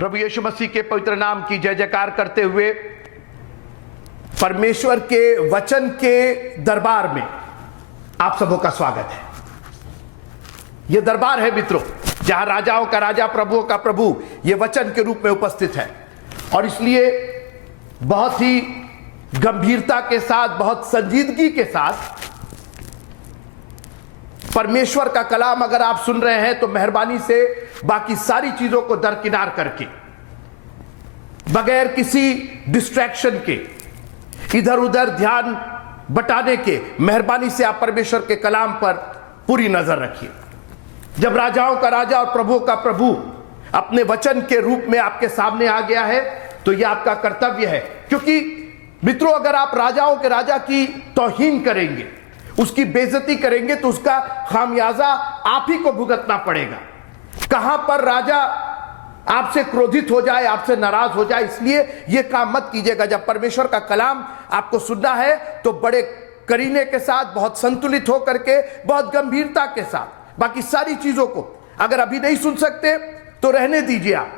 प्रभु यीशु मसीह के पवित्र नाम की जय जयकार करते हुए परमेश्वर के वचन के दरबार में आप सबों का स्वागत है। यह दरबार है मित्रों, जहां राजाओं का राजा, प्रभुओं का प्रभु यह वचन के रूप में उपस्थित है। और इसलिए बहुत ही गंभीरता के साथ, बहुत संजीदगी के साथ परमेश्वर का कलाम अगर आप सुन रहे हैं तो मेहरबानी से बाकी सारी चीजों को दरकिनार करके, बगैर किसी डिस्ट्रैक्शन के, इधर उधर ध्यान बटाने के, मेहरबानी से आप परमेश्वर के कलाम पर पूरी नजर रखिए। जब राजाओं का राजा और प्रभुओं का प्रभु अपने वचन के रूप में आपके सामने आ गया है तो यह आपका कर्तव्य है। क्योंकि मित्रों, अगर आप राजाओं के राजा की तौहीन करेंगे, उसकी बेइज्जती करेंगे तो उसका खामियाजा आप ही को भुगतना पड़ेगा। कहां पर राजा आपसे क्रोधित हो जाए, आपसे नाराज हो जाए, इसलिए यह काम मत कीजिएगा। जब परमेश्वर का कलाम आपको सुनना है तो बड़े करीने के साथ, बहुत संतुलित होकर के, बहुत गंभीरता के साथ, बाकी सारी चीजों को अगर अभी नहीं सुन सकते तो रहने दीजिए आप,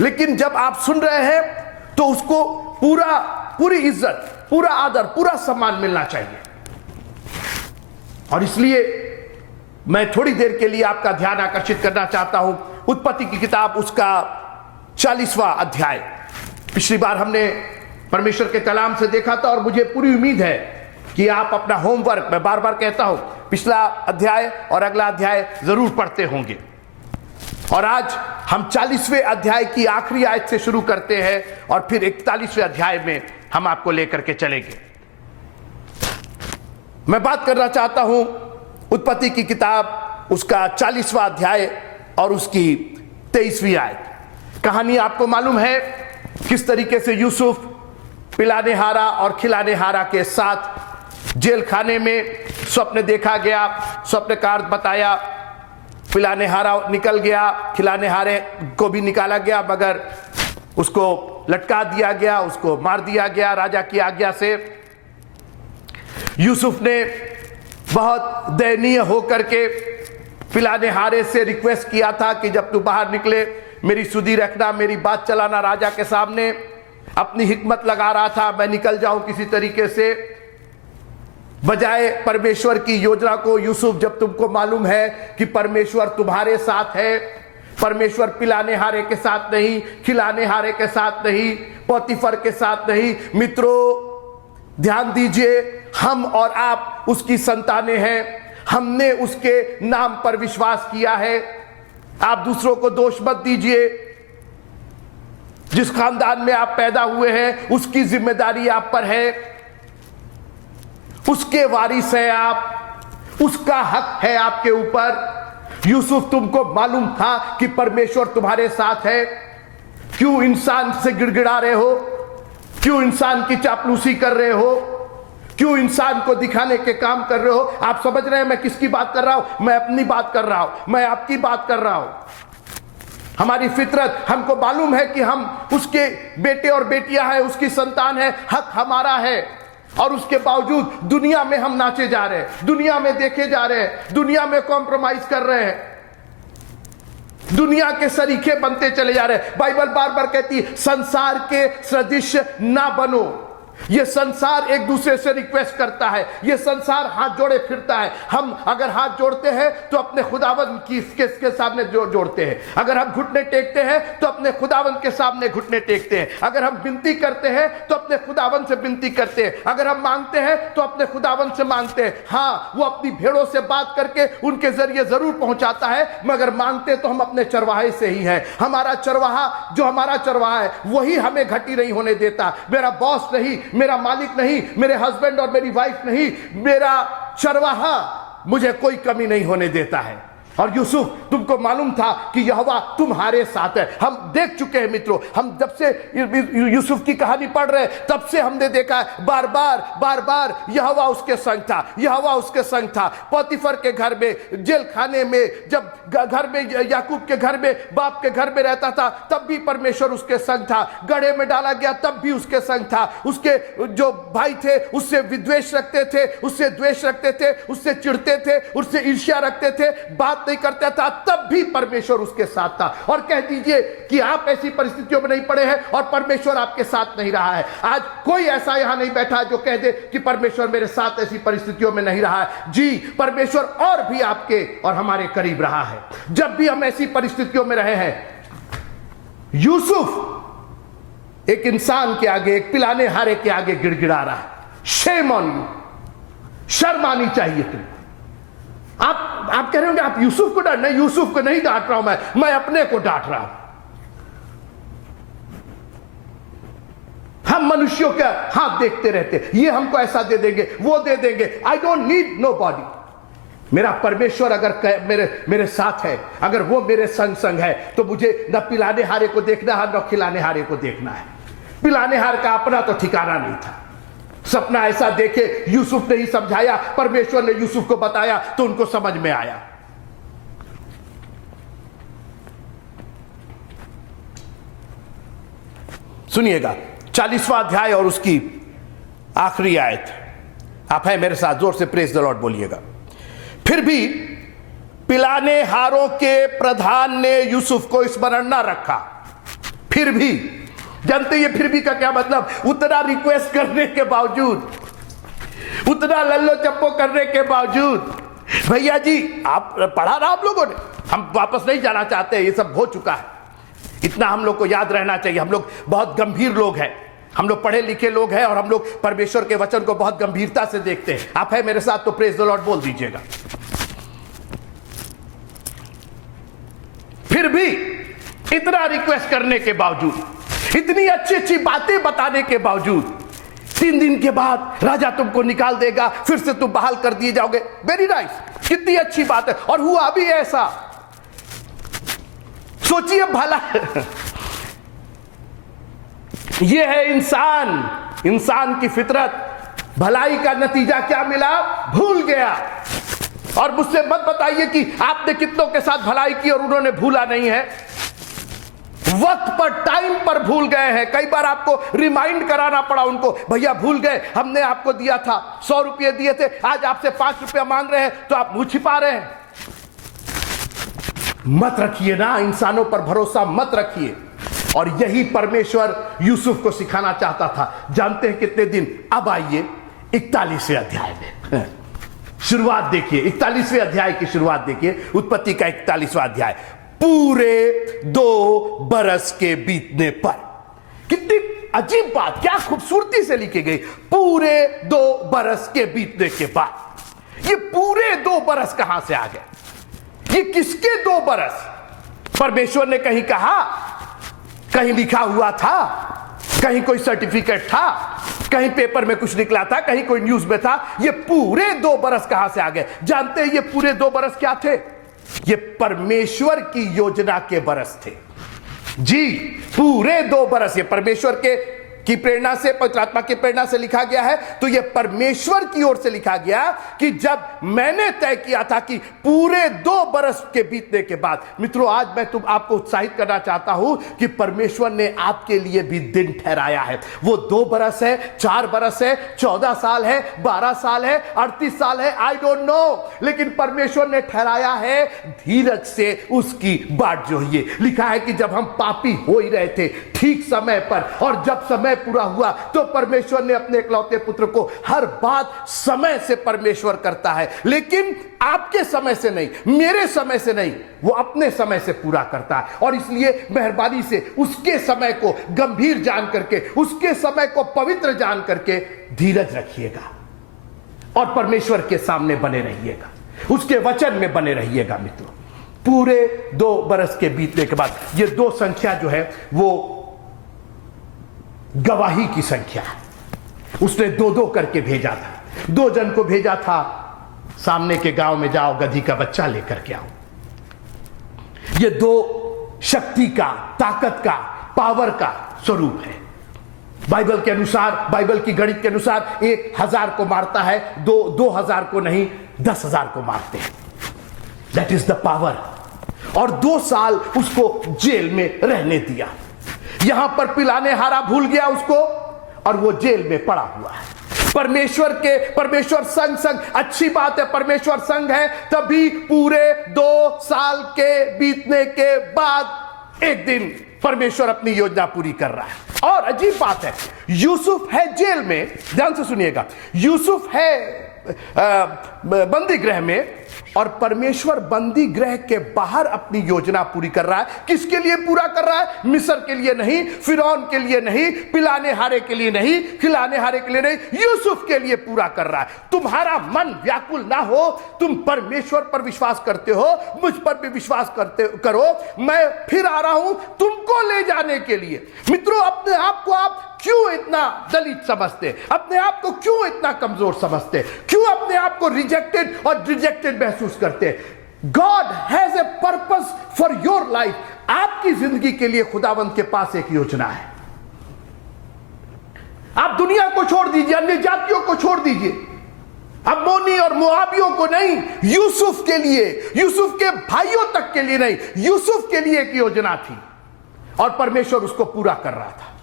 लेकिन जब आप सुन रहे हैं तो उसको पूरी इज्जत, पूरा आदर, पूरा सम्मान मिलना चाहिए। और इसलिए मैं थोड़ी देर के लिए आपका ध्यान आकर्षित करना चाहता हूं उत्पत्ति की किताब, उसका 40वां अध्याय। पिछली बार हमने परमेश्वर के कलाम से देखा था और मुझे पूरी उम्मीद है कि आप अपना होमवर्क, मैं बार बार कहता हूं, पिछला अध्याय और अगला अध्याय जरूर पढ़ते होंगे। और आज हम 40वें अध्याय की आखिरी आयत से शुरू करते हैं और फिर 41वें अध्याय में हम आपको लेकर के चलेंगे। मैं बात करना चाहता हूं उत्पत्ति की किताब, उसका 40वां अध्याय और उसकी 23वीं आयत। कहानी आपको मालूम है किस तरीके से यूसुफ पिलाने हारा और खिलाने हारा के साथ जेल खाने में स्वप्न देखा गया, स्वप्नकार बताया, पिलाने हारा निकल गया, खिलाने हारे को भी निकाला गया, मगर उसको लटका दिया गया, उसको मार दिया गया राजा की आज्ञा से। यूसुफ ने बहुत दयनीय होकर के पिलाने हारे से रिक्वेस्ट किया था कि जब तू बाहर निकले मेरी सुधि रखना, मेरी बात चलाना राजा के सामने। अपनी हिकमत लगा रहा था, मैं निकल जाऊं किसी तरीके से, बजाय परमेश्वर की योजना को। यूसुफ, जब तुमको मालूम है कि परमेश्वर तुम्हारे साथ है, परमेश्वर पिलाने हारे के साथ नहीं, खिलाने हारे के साथ नहीं, पोतीफर के साथ नहीं। मित्रों ध्यान दीजिए, हम और आप उसकी संतानें हैं, हमने उसके नाम पर विश्वास किया है। आप दूसरों को दोष मत दीजिए। जिस खानदान में आप पैदा हुए हैं उसकी जिम्मेदारी आप पर है, उसके वारिस हैं आप, उसका हक है आपके ऊपर। यूसुफ, तुमको मालूम था कि परमेश्वर तुम्हारे साथ है, क्यों इंसान से गिड़गिड़ा रहे हो? क्यों इंसान की चापलूसी कर रहे हो? क्यों इंसान को दिखाने के काम कर रहे हो? आप समझ रहे हैं मैं किसकी बात कर रहा हूं? मैं अपनी बात कर रहा हूं, मैं आपकी बात कर रहा हूं। हमारी फितरत, हमको मालूम है कि हम उसके बेटे और बेटियां हैं, उसकी संतान है, हक हमारा है। और उसके बावजूद दुनिया में हम नाचे जा रहे हैं, दुनिया में देखे जा रहे हैं, दुनिया में कॉम्प्रोमाइज कर रहे हैं, दुनिया के सरीखे बनते चले जा रहे हैं। बाइबल बार बार कहती है संसार के सदृश ना बनो। यह संसार एक दूसरे से रिक्वेस्ट करता है, यह संसार हाथ जोड़े फिरता है। हम अगर हाथ जोड़ते हैं तो अपने खुदावंद की के सामने जोड़ते हैं। अगर हम घुटने टेकते हैं तो अपने खुदावंद के सामने घुटने टेकते हैं। अगर हम विनती करते हैं तो अपने खुदावंद से विनती करते हैं। अगर हम मांगते हैं तो अपने खुदावंद से मांगते हैं। हाँ, वो अपनी भेड़ों से बात करके उनके जरिए जरूर पहुंचाता है, मगर मांगते तो हम अपने चरवाहे से ही हैं। हमारा चरवाहा, जो हमारा चरवाहा है, वही हमें घटी नहीं होने देता। मेरा बॉस नहीं, मेरा मालिक नहीं, मेरे हस्बैंड और मेरी वाइफ नहीं, मेरा चरवाहा मुझे कोई कमी नहीं होने देता है। और यूसुफ, तुमको मालूम था कि यहोवा तुम्हारे साथ है। हम देख चुके हैं मित्रों, हम जब से यूसुफ की कहानी पढ़ रहे हैं तब से हमने देखा है बार बार यहोवा उसके संग था, यहोवा उसके संग था। पोतीफर के घर में, जेल खाने में, जब घर में, याकूब के घर में, बाप के घर में रहता था तब भी परमेश्वर उसके संग था। गड्ढे में डाला गया तब भी उसके संग था। उसके जो भाई थे उससे विद्वेष रखते थे, उससे द्वेष रखते थे, उससे चिढ़ते थे, उससे ईर्ष्या रखते थे, बात नहीं करता था तब भी परमेश्वर उसके साथ था। और कह दीजिए कि आप ऐसी परिस्थितियों में नहीं पड़े हैं और परमेश्वर आपके साथ नहीं रहा है। आज कोई ऐसा यहां नहीं बैठा जो कह दे कि परमेश्वर मेरे साथ ऐसी परिस्थितियों में नहीं रहा है। जी, परमेश्वर और भी आपके और हमारे करीब रहा है जब भी हम ऐसी परिस्थितियों में रहे हैं। यूसुफ एक इंसान के आगे, एक पिलाने हारे के आगे गिड़गिड़ा रहा है। शेम ऑन यू, शर्म आनी चाहिए तुम्हें। आप कह रहे होंगे आप यूसुफ को डांट, नहीं, यूसुफ को नहीं डांट रहा हूं, मैं अपने को डांट रहा हूं। हम मनुष्यों का हाथ देखते रहते, ये हमको ऐसा दे देंगे, वो दे देंगे। I don't need nobody. मेरा परमेश्वर अगर मेरे साथ है, अगर वो मेरे संग है, तो मुझे न पिलाने हारे को देखना है न खिलाने हारे को देखना है। पिलाने हार का अपना तो ठिकाना नहीं था। सपना ऐसा देखे, यूसुफ ने ही समझाया, परमेश्वर ने यूसुफ को बताया तो उनको समझ में आया। सुनिएगा 40वां अध्याय और उसकी आखिरी आयत। आप हैं मेरे साथ, जोर से प्रेज द लॉर्ड बोलिएगा। फिर भी पिलाने हारों के प्रधान ने यूसुफ को स्मरण न रखा। फिर भी, जानते ये फिर भी का क्या मतलब? उतना रिक्वेस्ट करने के बावजूद, उतना लल्लो चप्पो करने के बावजूद, भैया जी आप पढ़ा ना आप लोगों ने, हम वापस नहीं जाना चाहते, ये सब हो चुका है। इतना हम लोग को याद रहना चाहिए, हम लोग बहुत गंभीर लोग हैं, हम लोग पढ़े लिखे लोग हैं और हम लोग परमेश्वर के वचन को बहुत गंभीरता से देखते हैं। आप है मेरे साथ तो प्रेज द लॉर्ड बोल दीजिएगा। फिर भी इतना रिक्वेस्ट करने के बावजूद, इतनी अच्छी अच्छी बातें बताने के बावजूद, 3 दिन के बाद राजा तुमको निकाल देगा, फिर से तुम बहाल कर दिए जाओगे। वेरी नाइस, कितनी अच्छी बात है। और हुआ भी ऐसा। सोचिए भला, यह है इंसान की फितरत। भलाई का नतीजा क्या मिला? भूल गया। और मुझसे मत बताइए कि आपने कितनों के साथ भलाई की और उन्होंने भूला नहीं है। वक्त पर, टाइम पर भूल गए हैं। कई बार आपको रिमाइंड कराना पड़ा उनको, भैया भूल गए, हमने आपको दिया था 100 रुपये दिए थे, आज आपसे 5 रुपया मांग रहे हैं तो आप मुंह छिपा रहे हैं। मत रखिए ना, इंसानों पर भरोसा मत रखिए। और यही परमेश्वर यूसुफ को सिखाना चाहता था। जानते हैं कितने दिन? अब आइए 41वें अध्याय में शुरुआत देखिए, 41वें अध्याय की शुरुआत देखिए, उत्पत्ति का 41वां अध्याय। पूरे 2 बरस के बीतने पर, कितनी अजीब बात, क्या खूबसूरती से लिखी गई। पूरे 2 बरस के बीतने के बाद। ये पूरे 2 बरस कहां से आ गए? ये किसके 2 बरस? परमेश्वर ने कहीं कहा, कहीं लिखा हुआ था, कहीं कोई सर्टिफिकेट था, कहीं पेपर में कुछ निकला था, कहीं कोई न्यूज में था। ये पूरे 2 बरस कहां से आ गए? जानते हैं ये पूरे 2 बरस क्या थे? ये परमेश्वर की योजना के बरस थे। जी, पूरे 2 बरस ये परमेश्वर की प्रेरणा से, पवित्र आत्मा की प्रेरणा से लिखा गया है। तो ये परमेश्वर की ओर से लिखा गया कि जब मैंने तय किया था कि पूरे 2 बरस के बीतने के बाद। मित्रों, आज मैं आपको उत्साहित करना चाहता हूं कि परमेश्वर ने आपके लिए भी दिन ठहराया है। वो 2 बरस है, 4 बरस है, 14 साल है, 12 साल है, 38 साल है, आई डोंट नो, लेकिन परमेश्वर ने ठहराया है। धीरज से उसकी बाट जो है, लिखा है कि जब हम पापी हो ही रहे थे, ठीक समय पर, और जब समय पूरा हुआ तो परमेश्वर ने अपने इकलौते पुत्र को, हर बात समय से परमेश्वर करता है, लेकिन आपके समय से नहीं, मेरे समय से नहीं, वो अपने समय से पूरा करता है। और इसलिए मेहरबानी से उसके समय को गंभीर जान करके, उसके समय को पवित्र जान करके धीरज रखिएगा और परमेश्वर के सामने बने रहिएगा, उसके वचन में बने रहिएगा। मित्रों, पूरे 2 बरस के बीतने के बाद, ये 2 संख्या जो है वो गवाही की संख्या है। उसने 2-2 करके भेजा था, 2 जन को भेजा था, सामने के गांव में जाओ, गधी का बच्चा लेकर के आओ। ये 2 शक्ति का, ताकत का, पावर का स्वरूप है। बाइबल के अनुसार, बाइबल की गणित के अनुसार 1000 को मारता है, 2000 को नहीं, 10,000 को मारते हैं। That is the power. और 2 साल उसको जेल में रहने दिया। यहां पर पिलाने हारा भूल गया उसको और वो जेल में पड़ा हुआ है। परमेश्वर संग अच्छी बात है, परमेश्वर संग है, तभी पूरे 2 साल के बीतने के बाद एक दिन परमेश्वर अपनी योजना पूरी कर रहा है। और अजीब बात है, यूसुफ है जेल में, ध्यान से सुनिएगा, यूसुफ है बंदी गृह में, और परमेश्वर बंदी गृह के बाहर अपनी योजना पूरी कर रहा है। किसके लिए पूरा कर रहा है? मिस्र के लिए नहीं, फिरौन के लिए नहीं, पिलाने हारे के लिए नहीं, खिलाने हारे के लिए नहीं, यूसुफ के लिए पूरा कर रहा है। तुम्हारा मन व्याकुल ना हो, तुम परमेश्वर पर विश्वास करते हो, मुझ पर भी विश्वास करो, मैं फिर आ रहा हूं तुमको ले जाने के लिए। मित्रों, अपने आप को आप क्यों इतना दलित समझते, अपने आप को क्यों इतना कमजोर समझते, क्यों अपने आप को रिजेक्टेड और रिजेक्टेड महसूस करते? God has a purpose for your life. आपकी जिंदगी के लिए खुदावंद के पास एक योजना है। आप दुनिया को छोड़ दीजिए, अन्य जातियों को छोड़ दीजिए, अम्मोनी और मोआबियों को नहीं, यूसुफ के लिए, यूसुफ के भाइयों तक के लिए नहीं, यूसुफ के लिए एक योजना थी और परमेश्वर उसको पूरा कर रहा था।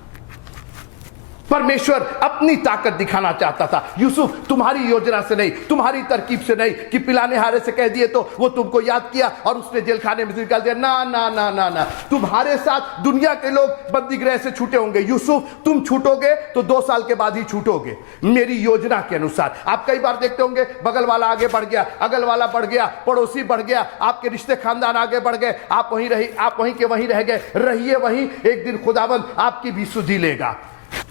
परमेश्वर अपनी ताकत दिखाना चाहता था। यूसुफ तुम्हारी योजना से नहीं, तुम्हारी तरकीब से नहीं, कि पिलाने हारे से कह दिए तो वो तुमको याद किया और उसने जेल खाने में से निकाल दिया। ना ना ना ना ना, तुम्हारे साथ दुनिया के लोग बंदी गृह से छूटे होंगे, यूसुफ तुम छूटोगे तो 2 साल के बाद ही छूटोगे, मेरी योजना के अनुसार। आप कई बार देखते होंगे, बगल वाला आगे बढ़ गया, अगल वाला बढ़ गया, पड़ोसी बढ़ गया, आपके रिश्ते खानदान आगे बढ़ गए, आप वहीं के वहीं रह गए। रहिए वहीं, एक दिन खुदावंद आपकी भी सुधि लेगा।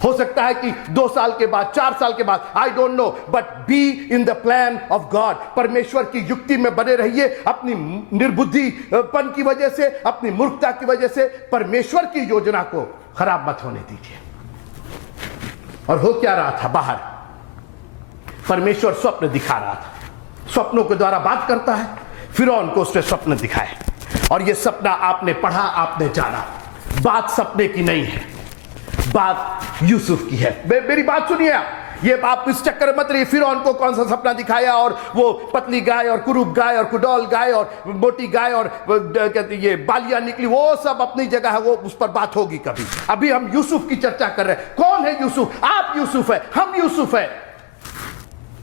हो सकता है कि 2 साल के बाद, 4 साल के बाद, I don't know, but be in the plan of God. परमेश्वर की युक्ति में बने रहिए। अपनी निर्बुद्धिपन की वजह से, अपनी मूर्खता की वजह से परमेश्वर की योजना को खराब मत होने दीजिए। और हो क्या रहा था बाहर? परमेश्वर स्वप्न दिखा रहा था, स्वप्नों के द्वारा बात करता है। फिरौन को उसने स्वप्न दिखाए और यह सपना आपने पढ़ा, आपने जाना। बात सपने की नहीं है, बात यूसुफ की है। मेरी बात सुनिए आप इस चक्कर में मत रहिए, फिरौन को कौन सा सपना दिखाया और वो पतली गाय और कुरूप गाय और कुडौल गाय और मोटी गाय और कहते ये बालियां निकली, वो सब अपनी जगह है, वो उस पर बात होगी कभी। अभी हम यूसुफ की चर्चा कर रहे हैं। कौन है यूसुफ? आप यूसुफ है, हम यूसुफ है।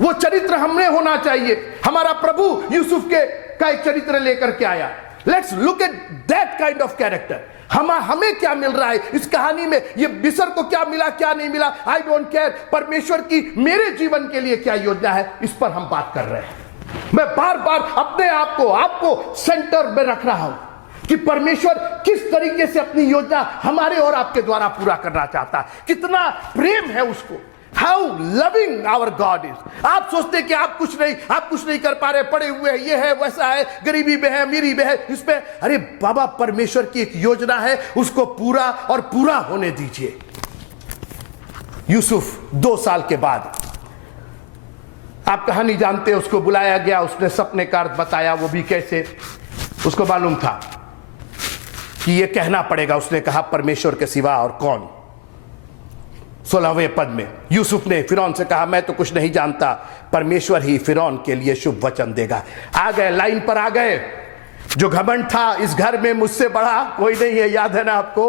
वो चरित्र हमने होना चाहिए। हमारा प्रभु यूसुफ का एक चरित्र लेकर के आया। Let's look at that kind of character. हमें क्या मिल रहा है इस कहानी में? ये मिस्र को क्या मिला, क्या नहीं मिला, आई डोंट केयर। परमेश्वर की मेरे जीवन के लिए क्या योजना है, इस पर हम बात कर रहे हैं। मैं बार बार अपने आप को आपको सेंटर में रख रहा हूं कि परमेश्वर किस तरीके से अपनी योजना हमारे और आपके द्वारा पूरा करना चाहता है। कितना प्रेम है उसको। How loving our God is. आप सोचते हैं कि आप कुछ नहीं कर पा रहे, पड़े हुए हैं, ये है वैसा है, गरीबी में है, अमीरी में है, इसमें। अरे बाबा, परमेश्वर की एक योजना है, उसको पूरा और पूरा होने दीजिए। यूसुफ 2 साल के बाद, आप कहानी जानते हैं, उसको बुलाया गया, उसने सपने का अर्थ बताया। वो भी कैसे? उसको मालूम था कि ये कहना पड़ेगा। उसने कहा परमेश्वर के सिवा और कौन। 16वें पद में यूसुफ ने फिरौन से कहा, मैं तो कुछ नहीं जानता, परमेश्वर ही फिरौन के लिए शुभ वचन देगा। आ गए, लाइन पर आ गए। जो घमंड था, इस घर में मुझसे बड़ा कोई नहीं है, याद है ना आपको?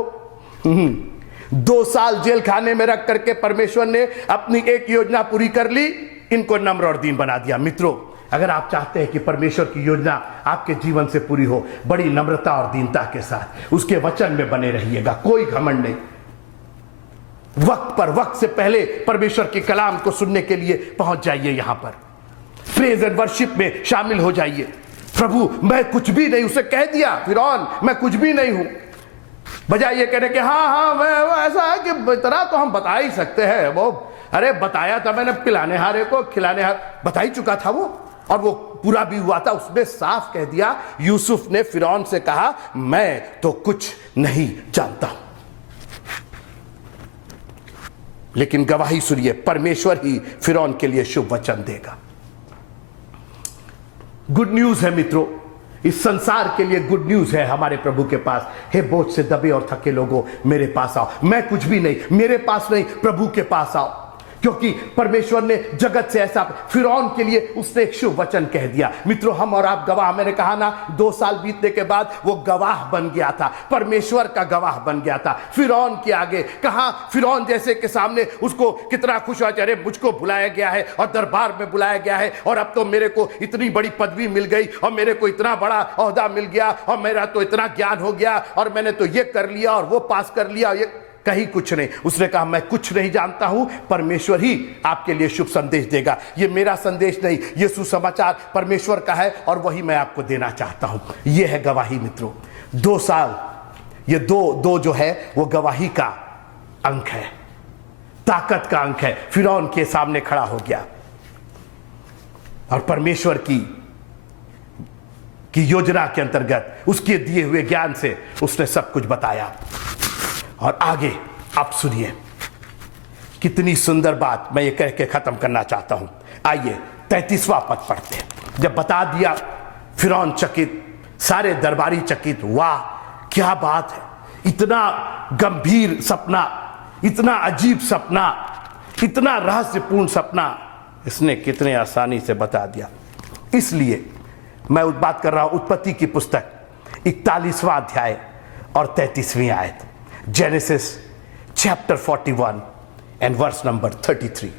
2 साल जेल खाने में रख करके परमेश्वर ने अपनी एक योजना पूरी कर ली, इनको नम्र और दीन बना दिया। मित्रों, अगर आप चाहते हैं कि परमेश्वर की योजना आपके जीवन से पूरी हो, बड़ी नम्रता और दीनता के साथ उसके वचन में बने रहिएगा, कोई घमंड नहीं। वक्त पर, वक्त से पहले परमेश्वर के कलाम को सुनने के लिए पहुंच जाइए। यहां पर प्रेज एंड वर्शिप में शामिल हो जाइए। प्रभु मैं कुछ भी नहीं, उसे कह दिया फिरौन, मैं कुछ भी नहीं हूं। बजाय ये कहने के हाँ मैं ऐसा है कि इतना तो हम बता ही सकते हैं। वो अरे बताया था मैंने, पिलाने हारे को खिलाने हारे बता ही चुका था वो, और वो पूरा भी हुआ था। उसने साफ कह दिया, यूसुफ ने फिरौन से कहा मैं तो कुछ नहीं जानता हूं। लेकिन गवाही सुनिए, परमेश्वर ही फिरौन के लिए शुभ वचन देगा। गुड न्यूज है मित्रों, इस संसार के लिए गुड न्यूज है हमारे प्रभु के पास। हे बोझ से दबे और थके लोगों, मेरे पास आओ। मैं कुछ भी नहीं, मेरे पास नहीं, प्रभु के पास आओ। क्योंकि परमेश्वर ने जगत से ऐसा फिरौन के लिए उसने एक शुभ वचन कह दिया। मित्रों, हम और आप गवाह, मैंने कहा ना 2 साल बीतने के बाद वो गवाह बन गया था, परमेश्वर का गवाह बन गया था फिरौन के आगे। कहां फिरौन जैसे के सामने उसको कितना खुश हुआ, अरे मुझको बुलाया गया है और दरबार में बुलाया गया है और अब तो मेरे को इतनी बड़ी पदवी मिल गई और मेरे को इतना बड़ा ओहदा मिल गया और मेरा तो इतना ज्ञान हो गया और मैंने तो ये कर लिया और वो पास कर लिया, ये कहीं कुछ नहीं। उसने कहा मैं कुछ नहीं जानता हूं, परमेश्वर ही आपके लिए शुभ संदेश देगा। ये मेरा संदेश नहीं, ये सुसमाचार परमेश्वर का है और वही मैं आपको देना चाहता हूं। ये है गवाही मित्रों। 2 साल, ये दो जो है वो गवाही का अंक है, ताकत का अंक है। फिरौन के सामने खड़ा हो गया और परमेश्वर की योजना के अंतर्गत उसके दिए हुए ज्ञान से उसने सब कुछ बताया। और आगे आप सुनिए, कितनी सुंदर बात मैं ये कह के खत्म करना चाहता हूं। आइए 33वां पद पढ़ते हैं। जब बता दिया, फिरौन चकित, सारे दरबारी चकित, वाह क्या बात है, इतना गंभीर सपना, इतना अजीब सपना, इतना रहस्यपूर्ण सपना इसने कितने आसानी से बता दिया। इसलिए मैं बात कर रहा हूं उत्पत्ति की पुस्तक 41वां अध्याय और 33वीं आयत, Genesis chapter 41 and verse number 33।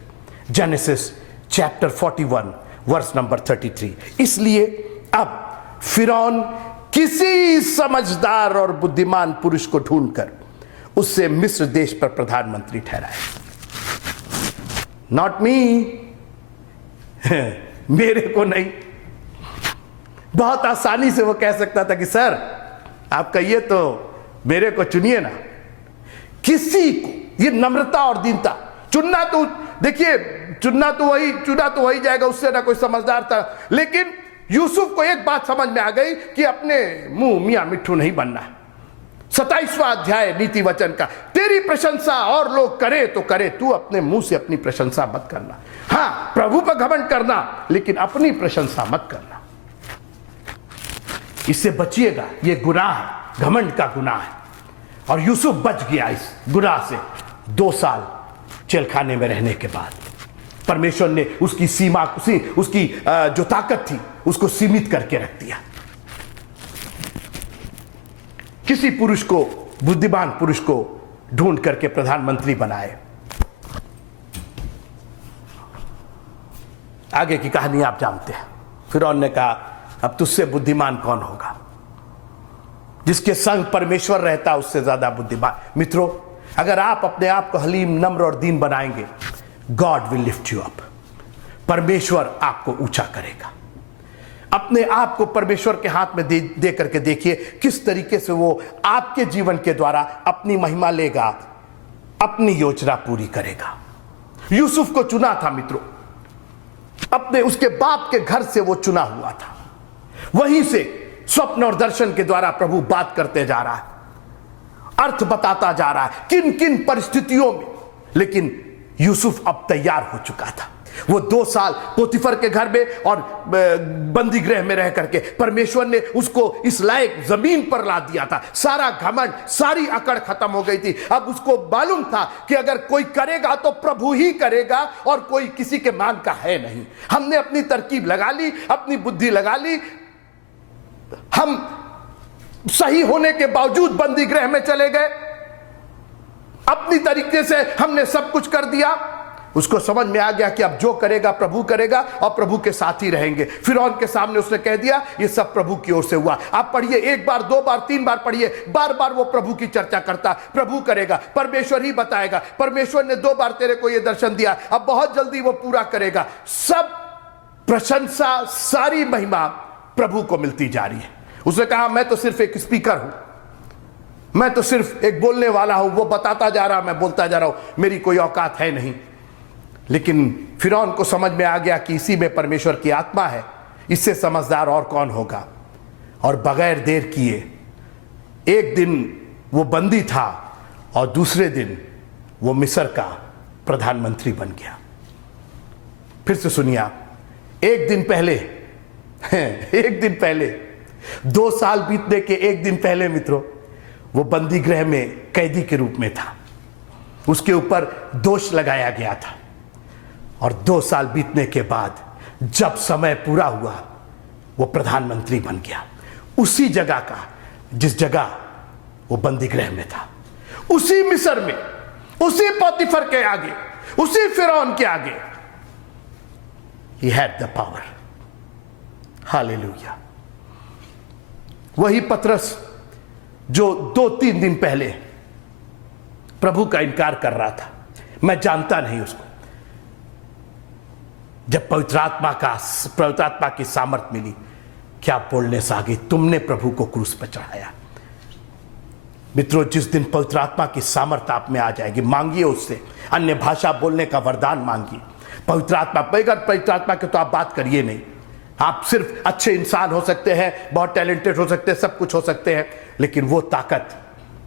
Genesis chapter 41 verse number 33। इसलिए अब फिरौन किसी समझदार और बुद्धिमान पुरुष को ढूंढकर उससे मिस्र देश पर प्रधानमंत्री ठहराए। नॉट मी, मेरे को नहीं। बहुत आसानी से वो कह सकता था कि सर आप कहिए तो मेरे को चुनिए ना। किसी को, ये नम्रता और दीनता, चुनना तो देखिए, चुना तो वही जाएगा, उससे ना कोई समझदार था। लेकिन यूसुफ को एक बात समझ में आ गई कि अपने मुंह मियां मिट्ठू नहीं बनना है। 27वां अध्याय नीति वचन का, तेरी प्रशंसा और लोग करे तो करे, तू अपने मुंह से अपनी प्रशंसा मत करना। हां, प्रभु पर घमंड करना, लेकिन अपनी प्रशंसा मत करना। इससे बचिएगा, ये गुनाह है, घमंड का गुनाह है। और यूसुफ बच गया इस गुनाह से। 2 साल जेलखाने में रहने के बाद परमेश्वर ने उसकी सीमा, उसकी जो ताकत थी उसको सीमित करके रख दिया। किसी पुरुष को, बुद्धिमान पुरुष को ढूंढ करके प्रधानमंत्री बनाए। आगे की कहानी आप जानते हैं। फिरौन ने कहा अब तुझसे बुद्धिमान कौन होगा? जिसके संग परमेश्वर रहता उससे ज्यादा बुद्धिमान। मित्रों, अगर आप अपने आप को हलीम, नम्र और दीन बनाएंगे, God will lift you up. परमेश्वर आपको ऊंचा करेगा। अपने आप को परमेश्वर के हाथ में दे करके देखिए किस तरीके से वो आपके जीवन के द्वारा अपनी महिमा लेगा, अपनी योजना पूरी करेगा। यूसुफ को चुना था मित्रों, अपने उसके बाप के घर से वो चुना हुआ था। वहीं से स्वप्न और दर्शन के द्वारा प्रभु बात करते जा रहा है, अर्थ बताता जा रहा है किन किन परिस्थितियों में। लेकिन यूसुफ अब तैयार हो चुका था। वो 2 साल पोतीफर के घर में और बंदी गृह में रह करके परमेश्वर ने उसको इस लायक जमीन पर ला दिया था। सारा घमंड, सारी अकड़ खत्म हो गई थी। अब उसको मालूम था कि अगर कोई करेगा तो प्रभु ही करेगा और कोई किसी के मान का है नहीं। हमने अपनी तरकीब लगा ली, अपनी बुद्धि लगा ली, हम सही होने के बावजूद बंदी गृह में चले गए, अपनी तरीके से हमने सब कुछ कर दिया। उसको समझ में आ गया कि अब जो करेगा प्रभु करेगा और प्रभु के साथ ही रहेंगे। फिरौन के सामने उसने कह दिया ये सब प्रभु की ओर से हुआ। आप पढ़िए, 1 बार 2 बार 3 बार पढ़िए, बार बार वो प्रभु की चर्चा करता, प्रभु करेगा, परमेश्वर ही बताएगा, परमेश्वर ने 2 बार तेरे को ये दर्शन दिया, अब बहुत जल्दी वो पूरा करेगा। सब प्रशंसा, सारी महिमा प्रभु को मिलती जा रही है। उसने कहा मैं तो सिर्फ एक स्पीकर हूं, मैं तो सिर्फ एक बोलने वाला हूं, वो बताता जा रहा, मैं बोलता जा रहा हूं, मेरी कोई औकात है नहीं। लेकिन फिरौन को समझ में आ गया कि इसी में परमेश्वर की आत्मा है, इससे समझदार और कौन होगा। और बगैर देर किए एक दिन वो बंदी था और दूसरे दिन वो मिस्र का प्रधानमंत्री बन गया। फिर से सुनिए आप, एक दिन पहले 2 साल बीतने के एक दिन पहले मित्रों, वो बंदी गृह में कैदी के रूप में था। उसके ऊपर दोष लगाया गया था और 2 साल बीतने के बाद जब समय पूरा हुआ, वो प्रधानमंत्री बन गया, उसी जगह का जिस जगह वो बंदीगृह में था, उसी मिस्र में, उसी पोतीफर के आगे, उसी फिरौन के आगे। He had the power. Hallelujah. वही पतरस जो 2-3 दिन पहले प्रभु का इनकार कर रहा था, मैं जानता नहीं उसको, जब पवित्र आत्मा की सामर्थ मिली, क्या बोलने से आगे, तुमने प्रभु को क्रूस पर चढ़ाया। मित्रों, जिस दिन पवित्र आत्मा की सामर्थ आप में आ जाएगी, मांगिए उससे, अन्य भाषा बोलने का वरदान मांगिए। पवित्र आत्मा, बगैर पवित्र आत्मा के तो आप बात करिए नहीं। आप सिर्फ अच्छे इंसान हो सकते हैं, बहुत टैलेंटेड हो सकते हैं, सब कुछ हो सकते हैं, लेकिन वो ताकत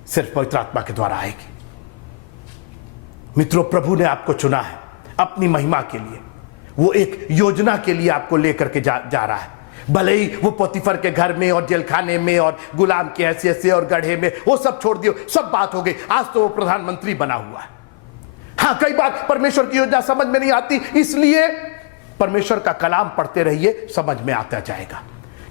सिर्फ पवित्र आत्मा के द्वारा आएगी। मित्रों, प्रभु ने आपको चुना है अपनी महिमा के लिए, वो एक योजना के लिए आपको लेकर के जा रहा है। भले ही वो पोतीफर के घर में और जेलखाने में और गुलाम की हैसियत से और गड्ढे में, वो सब छोड़ दियो, सब बात हो गई। आज तो वो प्रधानमंत्री बना हुआ है। हाँ, कई बार परमेश्वर की योजना समझ में नहीं आती, इसलिए परमेश्वर का कलाम पढ़ते रहिए, समझ में आता जाएगा,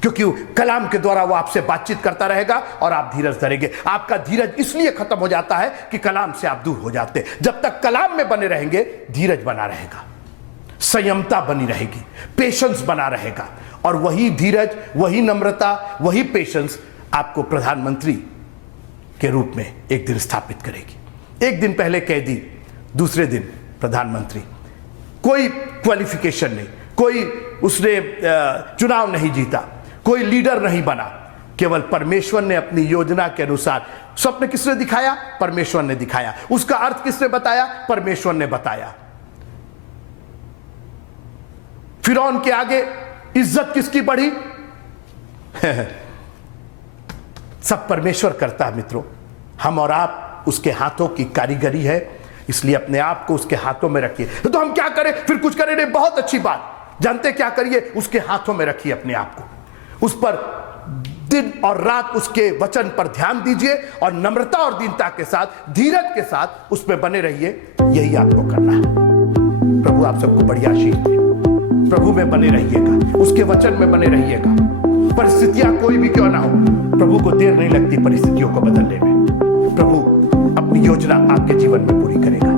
क्योंकि कलाम के द्वारा वो आपसे बातचीत करता रहेगा और आप धीरज धरेंगे। आपका धीरज इसलिए खत्म हो जाता है कि कलाम से आप दूर हो जाते हैं। जब तक कलाम में बने रहेंगे, धीरज बना रहेगा, संयमता बनी रहेगी, पेशेंस बना रहेगा, और वही धीरज, वही नम्रता, वही पेशेंस आपको प्रधानमंत्री के रूप में एक दिन स्थापित करेगी। एक दिन पहले कैदी, दूसरे दिन प्रधानमंत्री। कोई क्वालिफिकेशन नहीं, कोई उसने चुनाव नहीं जीता, कोई लीडर नहीं बना, केवल परमेश्वर ने अपनी योजना के अनुसार। स्वप्न किसने दिखाया? परमेश्वर ने दिखाया। उसका अर्थ किसने बताया? परमेश्वर ने बताया। फिरौन के आगे इज्जत किसकी बढ़ी? सब परमेश्वर करता है मित्रों। हम और आप उसके हाथों की कारीगरी है, इसलिए अपने आप को उसके हाथों में रखिए। तो हम क्या करें? फिर कुछ करें नहीं, बहुत अच्छी बात। जानते क्या करिए? उसके हाथों में रखिए अपने आप को, उस पर दिन और रात उसके वचन पर ध्यान दीजिए, और नम्रता और दीनता के साथ, धीरज के साथ उसमें बने रहिए। यही आपको करना है। प्रभु आप सबको बढ़िया आशीष दे। प्रभु में बने रहिएगा, उसके वचन में बने रहिएगा। परिस्थितियां कोई भी क्यों ना हो, प्रभु को देर नहीं लगती परिस्थितियों को बदलने में। प्रभु अपनी योजना आपके जीवन में पूरी करेगा।